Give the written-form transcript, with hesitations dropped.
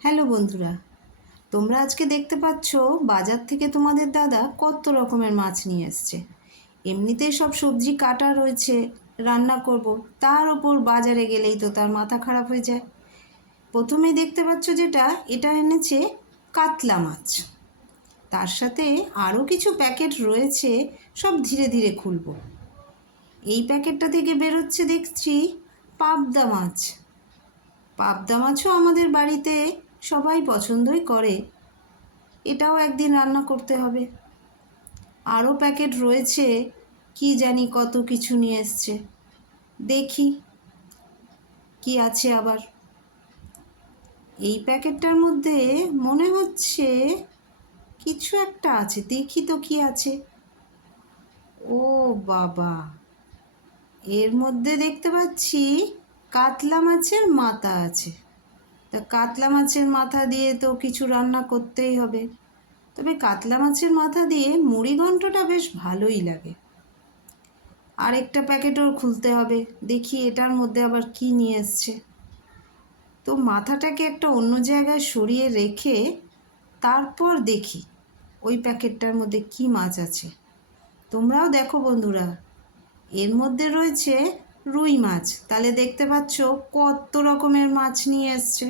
Hello বন্ধুরা, তোমরা আজকে দেখতে পাচ্ছ বাজার থেকে তোমাদের দাদা কত রকমের মাছ নিয়ে এসছে। এমনিতেই সব সবজি কাটা রয়েছে, রান্না করব, তার ওপর বাজারে গেলেই তো তার মাথা খারাপ হয়ে যায়। প্রথমেই দেখতে পাচ্ছ যেটা, এটা এনেছে কাতলা মাছ। তার সাথে আরও কিছু প্যাকেট রয়েছে, সব ধীরে ধীরে খুলব। এই প্যাকেটটা থেকে বেরোচ্ছে দেখছি পাবদা মাছ। পাবদা মাছও আমাদের বাড়িতে সবাই পছন্দই করে, এটাও একদিন রান্না করতে হবে। আরও প্যাকেট রয়েছে, কি জানি কত কিছু নিয়ে এসছে, দেখি কি আছে আবার। এই প্যাকেটটার মধ্যে মনে হচ্ছে কিছু একটা আছে, দেখি তো কি আছে। ও বাবা, এর মধ্যে দেখতে পাচ্ছি কাতলা মাছের মাথা আছে। তা কাতলা মাছের মাথা দিয়ে তো কিছু রান্না করতেই হবে। তবে কাতলা মাছের মাথা দিয়ে মুড়ি ঘন্টটা বেশ ভালোই লাগে। আরেকটা প্যাকেটও খুলতে হবে, দেখি এটার মধ্যে আবার কি নিয়ে এসছে। তো মাথাটাকে একটা অন্য জায়গায় সরিয়ে রেখে তারপর দেখি ওই প্যাকেটটার মধ্যে কি মাছ আছে। তোমরাও দেখো বন্ধুরা, এর মধ্যে রয়েছে রুই মাছ। তাহলে দেখতে পাচ্ছ কত রকমের মাছ নিয়ে এসছে।